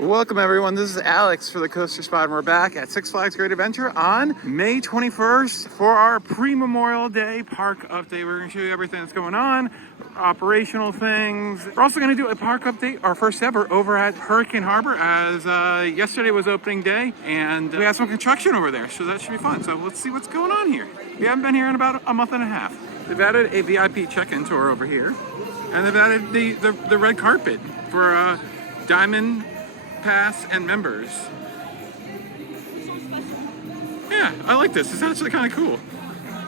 Welcome everyone, this is Alex for the Coaster Spot, and we're back at Six Flags Great Adventure on May 21st for our pre-Memorial Day park update. We're going to show you everything that's going on, operational things. We're also going to do a park update, our first ever, over at Hurricane Harbor, as yesterday was opening day, and we have some construction over there, so that should be fun. So let's see what's going on here. We haven't been here in about a month and a half. They've added a VIP check-in tour over here, and they've added the red carpet for Diamond Pass and members. Yeah, I like this. It's actually kind of cool.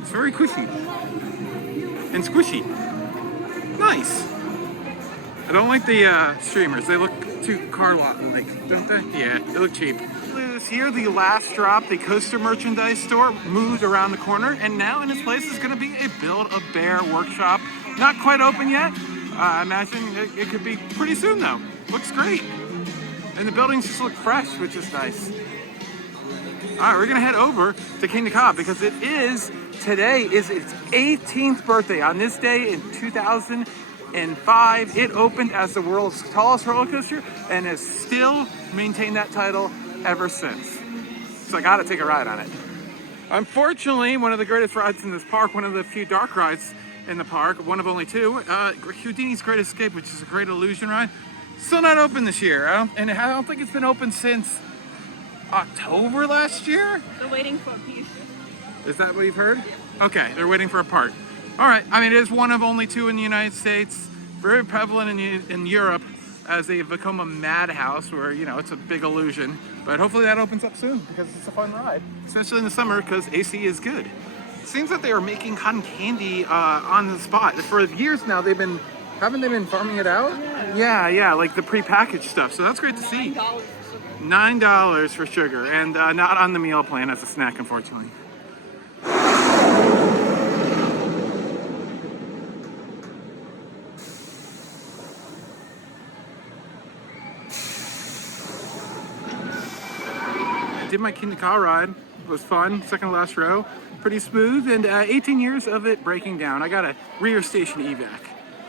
It's very cushy and squishy. Nice. I don't like the streamers. They look too car lot like, don't they? Yeah, they look cheap. This here, the last drop, the coaster merchandise store moved around the corner, and now in its place is going to be a Build-A-Bear workshop. Not quite open yet. I imagine it could be pretty soon though. Looks great. And the buildings just look fresh, which is nice. All right, we're gonna head over to Kingda Ka because today is its 18th birthday. On this day in 2005, it opened as the world's tallest roller coaster and has still maintained that title ever since. So I gotta take a ride on it. Unfortunately, one of the greatest rides in this park, one of the few dark rides in the park, one of only two, Houdini's Great Escape, which is a great illusion ride, still not open this year. I don't think it's been open since October last year. They're waiting for a piece. Is that what you've heard? Okay, they're waiting for a part. All right, I mean, it is one of only two in the United States, very prevalent in Europe as a Vekoma Madhouse, where, you know, it's a big illusion. But hopefully that opens up soon because it's a fun ride, especially in the summer because AC is good. It seems that they are making cotton candy on the spot. For years now, haven't they been farming it out? Yeah, like the pre-packaged stuff. So that's great to see. $9 for sugar, and not on the meal plan as a snack, unfortunately. I did my Kingda Ka ride. It was fun. Second to last row. Pretty smooth, and 18 years of it breaking down. I got a rear station evac.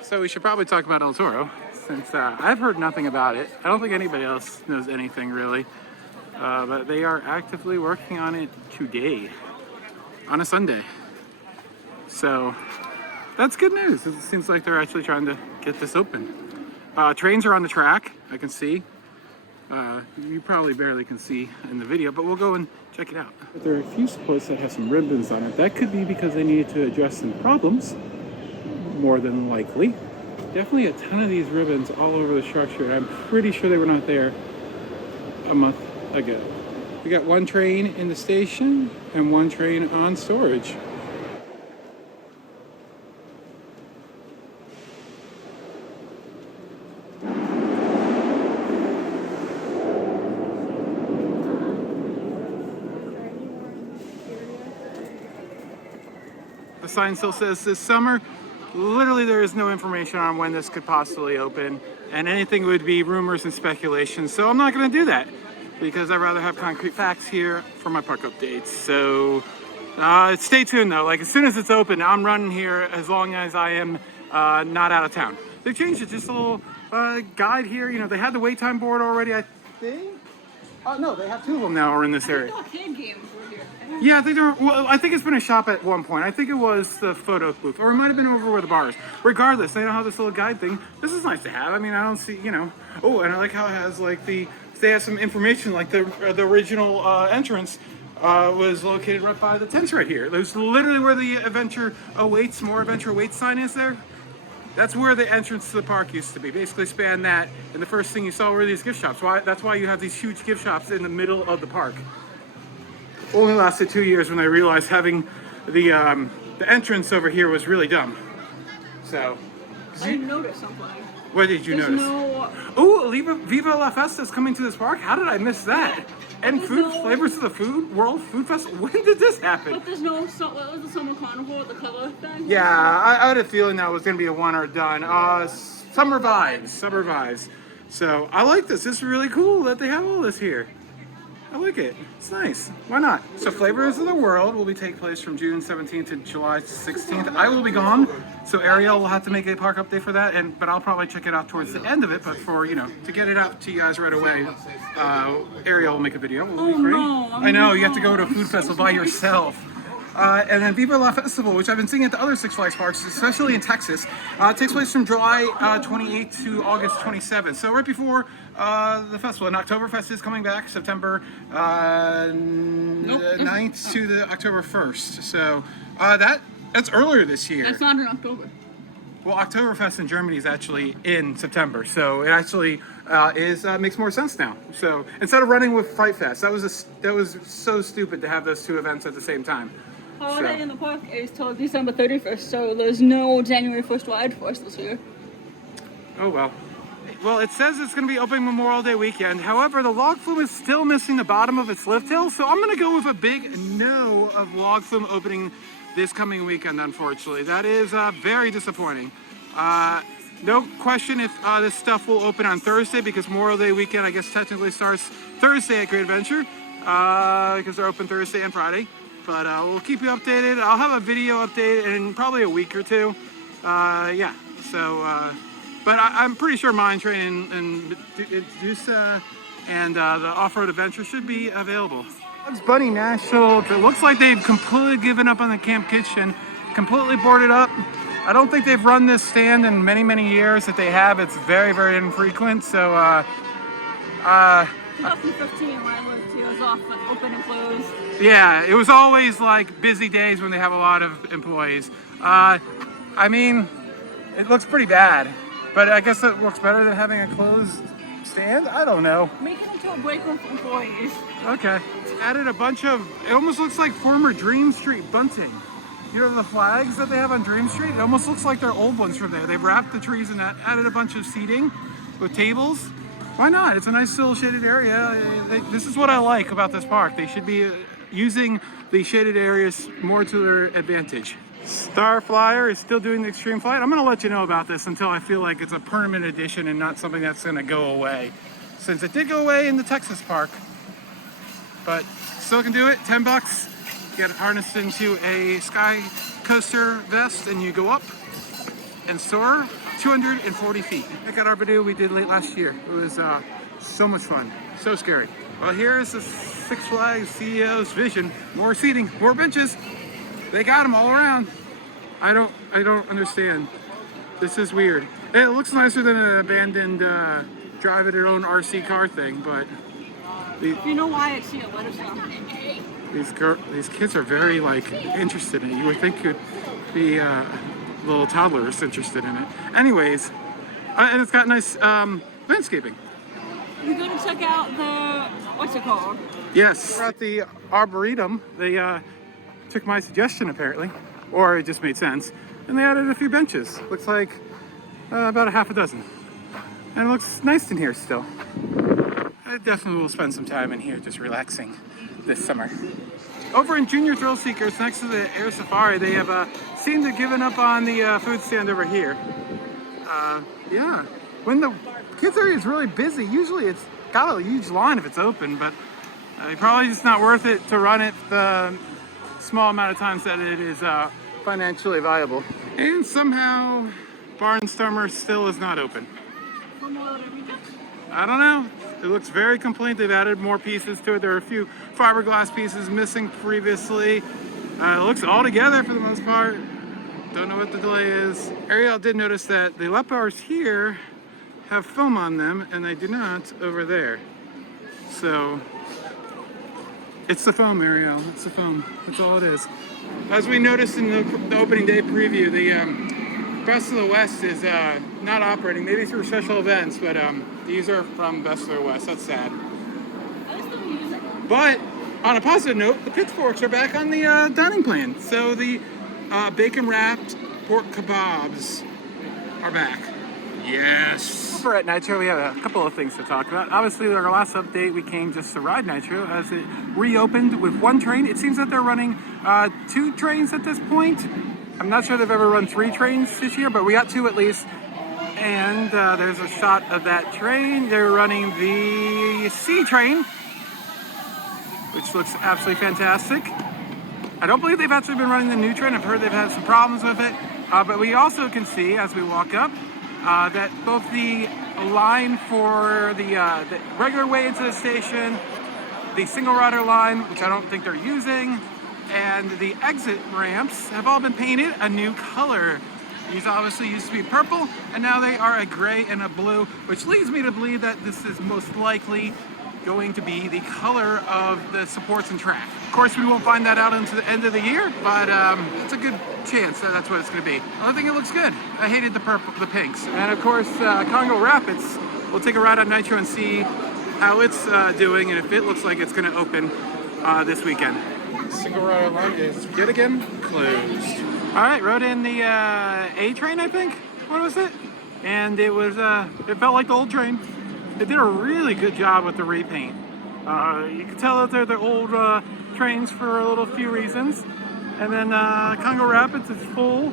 So we should probably talk about El Toro, since I've heard nothing about it. I don't think anybody else knows anything really, but they are actively working on it today, on a Sunday. So that's good news. It seems like they're actually trying to get this open. Trains are on the track, I can see. You probably barely can see in the video, but we'll go and check it out. There are a few supports that have some ribbons on it. That could be because they needed to address some problems, more than likely. Definitely a ton of these ribbons all over the structure. I'm pretty sure they were not there a month ago. We got one train in the station and one train on storage. The sign still says this summer. Literally, there is no information on when this could possibly open, and anything would be rumors and speculation. So I'm not going to do that because I'd rather have concrete facts here for my park updates. So stay tuned though. Like as soon as it's open, I'm running here as long as I am not out of town. They've changed it. Just a little guide here. You know, they had the wait time board already, I think. Oh no, they have two of them now are in this area. Arcade games were here. Yeah, I think it's been a shop at one point. I think it was the photo booth, or it might have been over where the bar is. Regardless, they don't have this little guide thing. This is nice to have. I mean, I don't see, you know. Oh, and I like how it has like they have some information, like the original entrance was located right by the tents right here. There's literally where the More Adventure Awaits sign is there. That's where the entrance to the park used to be. Basically span that, and the first thing you saw were these gift shops. That's why you have these huge gift shops in the middle of the park. Only lasted 2 years when I realized having the entrance over here was really dumb. So I didn't notice something. What did you notice? Oh, Viva La Festa is coming to this park? How did I miss that? And Flavors of the Food World Food Festival. When did this happen? But there's no, what was the Summer Carnival with the color thing? Yeah, I had a feeling that was going to be a one or done. Summer vibes. So I like this. This is really cool that they have all this here. I like it. It's nice. Why not? So Flavors of the World will take place from June 17th to July 16th. I will be gone, so Ariel will have to make a park update for that. But I'll probably check it out towards the end of it. But for to get it out to you guys right away, Ariel will make a video. Will be free. No, I know you have to go to a food festival by yourself. And then Viva La Festival, which I've been seeing at the other Six Flags parks, especially in Texas, takes place from July 28th to August 27th. So right before the festival. And Oktoberfest is coming back September 9th to the October 1st. So that's earlier this year. That's not in October. Well, Oktoberfest in Germany is actually in September, so it actually makes more sense now. So instead of running with Fright Fest, that was so stupid to have those two events at the same time. Holiday in the Park is till December 31st, so there's no January 1st ride for us this year. Oh well. Well, it says it's going to be open Memorial Day weekend. However, the log flume is still missing the bottom of its lift hill, so I'm going to go with a big no of log flume opening this coming weekend, unfortunately. That is very disappointing. No question if this stuff will open on Thursday, because Memorial Day weekend, I guess, technically starts Thursday at Great Adventure, because they're open Thursday and Friday. But we'll keep you updated. I'll have a video update in probably a week or two. Yeah, so... but I'm pretty sure Mine Train and Medusa and the Off-Road Adventure should be available. Bugs Bunny National, it looks like they've completely given up on the Camp Kitchen, completely boarded up. I don't think they've run this stand in many, many years. That they have, it's very, very infrequent. So, 2015 when I lived here, it was off open and closed. Yeah, it was always like busy days when they have a lot of employees. I mean, it looks pretty bad. But I guess it works better than having a closed stand? I don't know. Make it into a break room for employees. Okay. Added a bunch of, it almost looks like former Dream Street bunting. You know the flags that they have on Dream Street? It almost looks like they're old ones from there. They've wrapped the trees in that, added a bunch of seating with tables. Why not? It's a nice little shaded area. This is what I like about this park. They should be using the shaded areas more to their advantage. Star Flyer is still doing the Extreme Flight. I'm going to let you know about this until I feel like it's a permanent addition and not something that's going to go away. Since it did go away in the Texas park. But still can do it. $10. Get harnessed into a Sky Coaster vest and you go up and soar 240 feet. Check out our video we did late last year. It was so much fun. So scary. Well, here's the Six Flags CEO's vision. More seating, more benches. They got them all around. I don't understand. This is weird. It looks nicer than an abandoned drive it your own RC car thing, but If you know why it's here, let us know. these kids are very interested in it. You would think you'd be little toddlers interested in it. Anyways, and it's got nice landscaping. We're going to check out the, what's it called? Yes. We're at the Arboretum. They took my suggestion apparently, or it just made sense, and they added a few benches. Looks like about a half a dozen. And it looks nice in here still. I definitely will spend some time in here just relaxing this summer. Over in Junior Thrill Seekers, next to the Air Safari, they have seemed to have given up on the food stand over here. Yeah, when the kids area is really busy, usually it's got a huge line if it's open, but probably just not worth it to run it the small amount of times that it is financially viable. And somehow Barnstormer still is not open. I don't know. It looks very complete. They've added more pieces to it. There are a few fiberglass pieces missing previously. It looks all together for the most part. Don't know what the delay is. Ariel did notice that the lap bars here have foam on them and they do not over there. So it's the foam, Ariel. It's the foam. That's all it is. As we noticed in the opening day preview, the Best of the West is not operating, maybe through special events, but these are from Best of the West. That's sad. But on a positive note, the pitchforks are back on the dining plan. So the bacon-wrapped pork kebabs are back. Yes. Over at Nitro, we have a couple of things to talk about. Obviously, our last update, we came just to ride Nitro as it reopened with one train. It seems that they're running 2 trains at this point. I'm not sure they've ever run 3 trains this year, but we got 2 at least. And there's a shot of that train. They're running the C train. which looks absolutely fantastic. I don't believe they've actually been running the new train. I've heard they've had some problems with it. But we also can see as we walk up that both the line for the regular way into the station, the single rider line, which I don't think they're using, and the exit ramps have all been painted a new color. These obviously used to be purple, and now they are a gray and a blue, which leads me to believe that this is most likely going to be the color of the supports and track. Of course, we won't find that out until the end of the year, but it's a good chance that that's what it's going to be. I think it looks good. I hated the purple, the pinks. And of course, Congo Rapids, we'll take a ride on Nitro and see how it's doing and if it looks like it's going to open this weekend. Single rider line is yet again closed. All right, rode in the A train, I think. What was it? And it was, it felt like the old train. They did a really good job with the repaint. You can tell that they're the old trains for a little few reasons. And then Congo Rapids is full.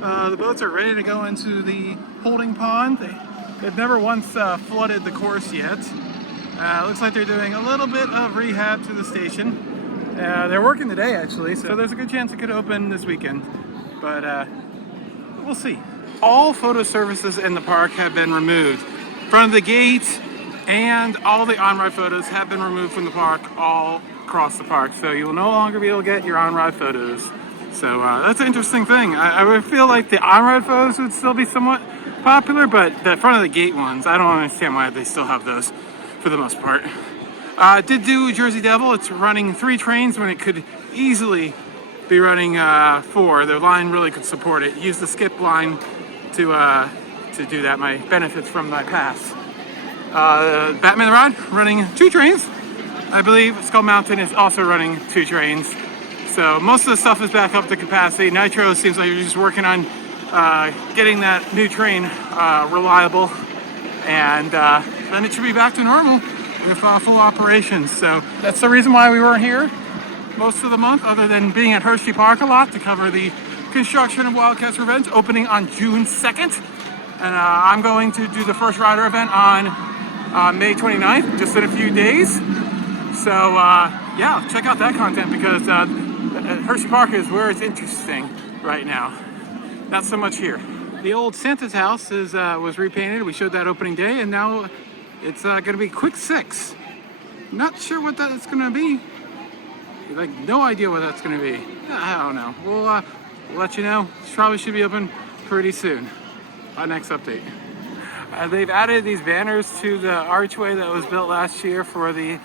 The boats are ready to go into the holding pond. They've never once flooded the course yet. Looks like they're doing a little bit of rehab to the station. They're working today actually, so there's a good chance it could open this weekend. But we'll see. All photo services in the park have been removed. Front of the gate and all the on-ride photos have been removed from the park all across the park. So you will no longer be able to get your on-ride photos. So that's an interesting thing. I would feel like the on-ride photos would still be somewhat popular, but the front of the gate ones, I don't understand why they still have those for the most part. Did do Jersey Devil. It's running 3 trains when it could easily be running 4. The line really could support it. Use the skip line to do that. My benefits from my pass. Batman the Ride running 2 trains. I believe Skull Mountain is also running 2 trains. So most of the stuff is back up to capacity. Nitro seems like you're just working on getting that new train reliable, and then it should be back to normal with full operations. So that's the reason why we weren't here most of the month, other than being at Hershey Park a lot to cover the construction of Wildcats Revenge, opening on June 2nd. And I'm going to do the first rider event on May 29th, just in a few days. So yeah, check out that content because Hershey Park is where it's interesting right now. Not so much here. The old Santa's house was repainted. We showed that opening day, and now it's going to be Quick 6. Not sure what that's going to be. Like, no idea what that's going to be. I don't know. We'll let you know. Probably should be open pretty soon. Our next update. They've added these banners to the archway that was built last year for the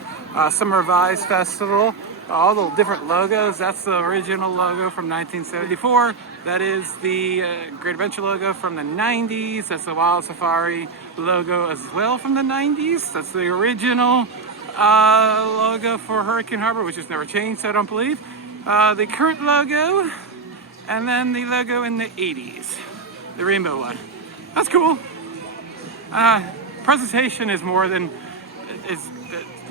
Summer Vibes Festival. All the different logos. That's the original logo from 1974. That is the Great Adventure logo from the 90s. That's the Wild Safari logo as well from the 90s. That's the original logo for Hurricane Harbor, which has never changed, I don't believe. The current logo, and then the logo in the 80s, the rainbow one. That's cool. Presentation is more than it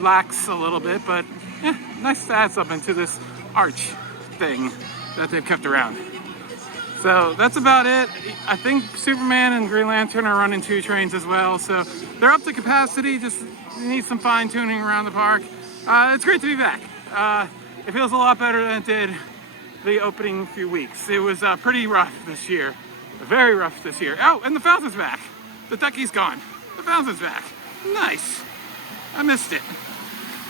lacks a little bit, but yeah, nice to add something to this arch thing that they've kept around. So that's about it. I think Superman and Green Lantern are running 2 trains as well, so they're up to capacity. Just need some fine tuning around the park. It's great to be back. It feels a lot better than it did the opening few weeks. It was pretty rough this year, very rough this year. Oh, and the fountain's back. The ducky's gone. The fountain's back. Nice. I missed it.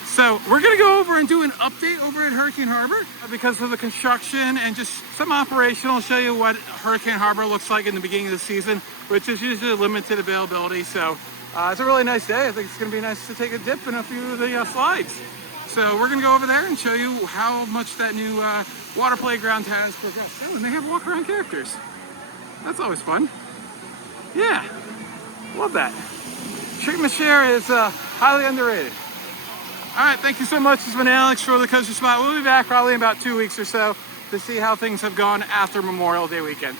So we're gonna go over and do an update over at Hurricane Harbor because of the construction and just some operational. Show you what Hurricane Harbor looks like in the beginning of the season, which is usually limited availability. So it's a really nice day. I think it's gonna be nice to take a dip in a few of the slides. So we're gonna go over there and show you how much that new water playground has progressed. Oh, and they have walk-around characters. That's always fun. Yeah, love that. Treatment share is highly underrated. All right, thank you so much. This has been Alex for the Coaster Spot. We'll be back probably in about 2 weeks or so to see how things have gone after Memorial Day weekend.